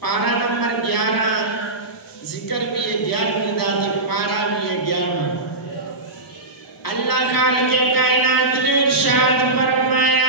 پارا نمبر 11 ذکر بھی ہے 11ویں دادی پارا بھی ہے 11 اللہ خالق کائنات نے ارشاد فرمایا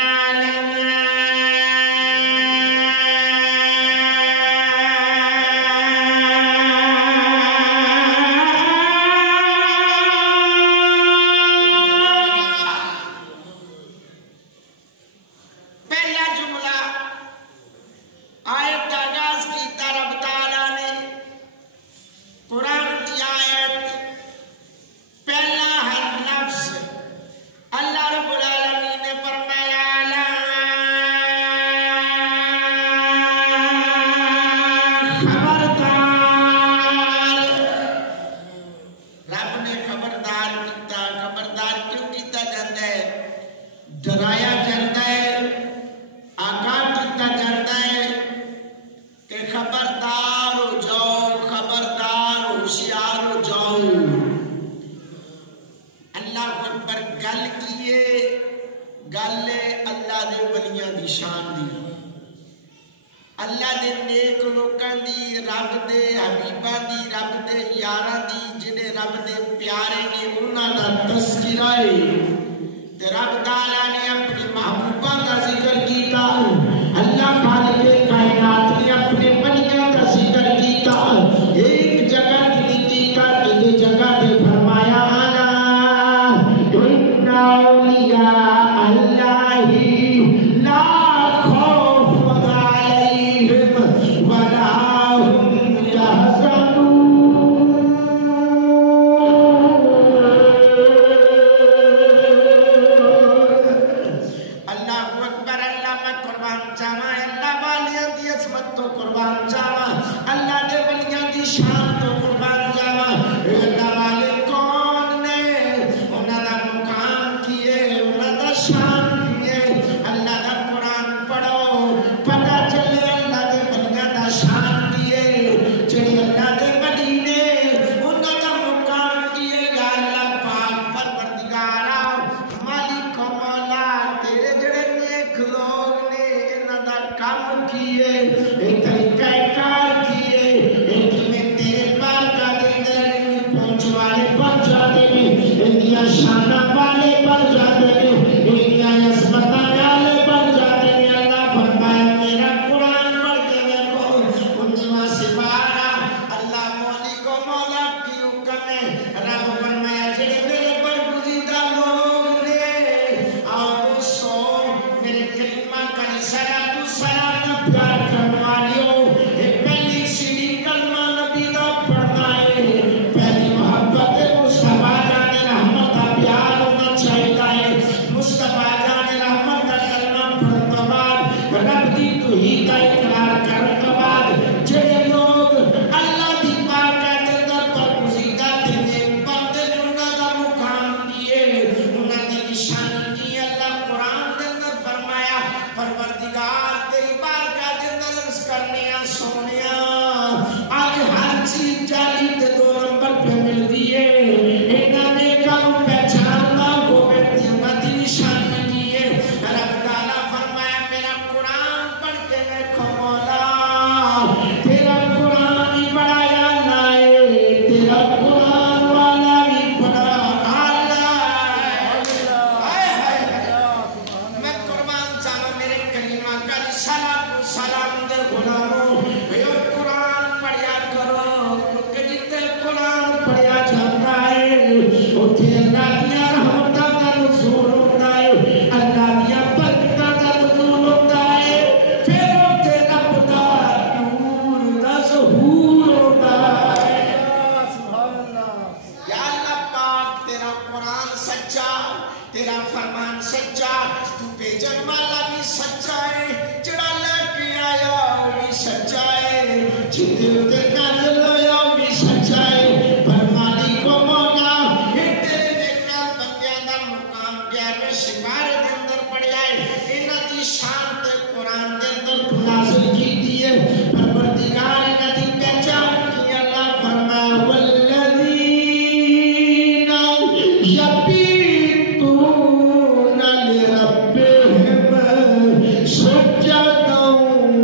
سجدوا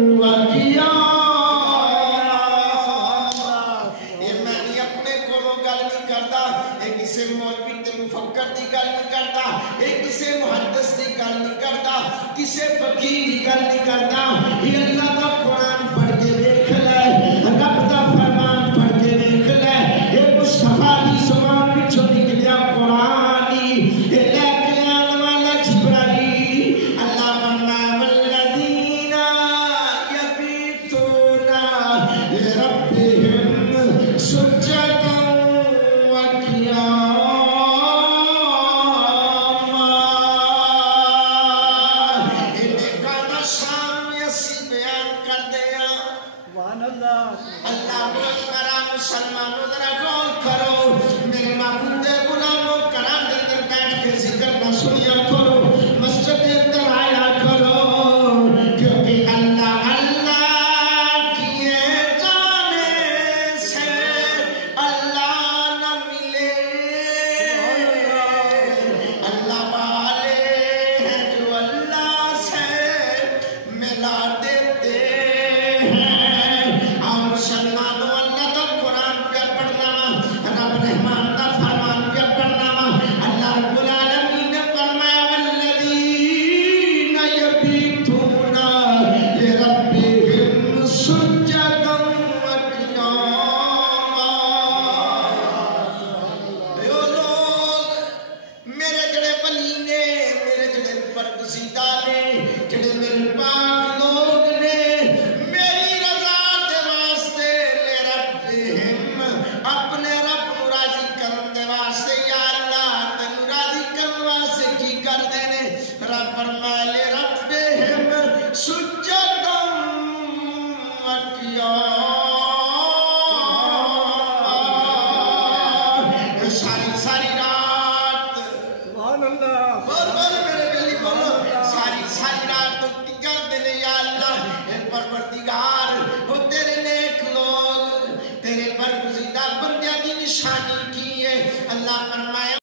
کسے فقیر دی گل نہیں کرتا یہ اللہ دا قرآن پڑھ کے دیکھ لے رب دا فرمان پڑھ کے دیکھ لے یہ مصطفیٰ دی زبان وچوں نکلیا قرآن ہی یہ لے کے آنے والا جبرائیل اللہ فرمایا والذین یبیتون لربہم سجدا مسلمانوں ذرا غور کرو میرے معبود غلاموں کرام دے اندر بیٹھ کے ذکر نہ سنیا کرو مسجد کے اندر آیا کرو کیونکہ اللہ کیے جانے سے اللہ نہ ملے اللہ والے ہیں جو اللہ سے ملا دیتے ہیں اور مسلمانوں رحمان دا فرمان کیا پڑھنا اللہ رب العالمین نے فرمایا والذین یبیتون لربہم سجدا وقیاما دیو لوگ میرے جڑے ولی نے میرے جڑے برگزیدہ نے جڑے میرے پاک لوگ نے میری رضا دے واسطے لربہم اپنے فرمائے ربہم سجدا وقیاما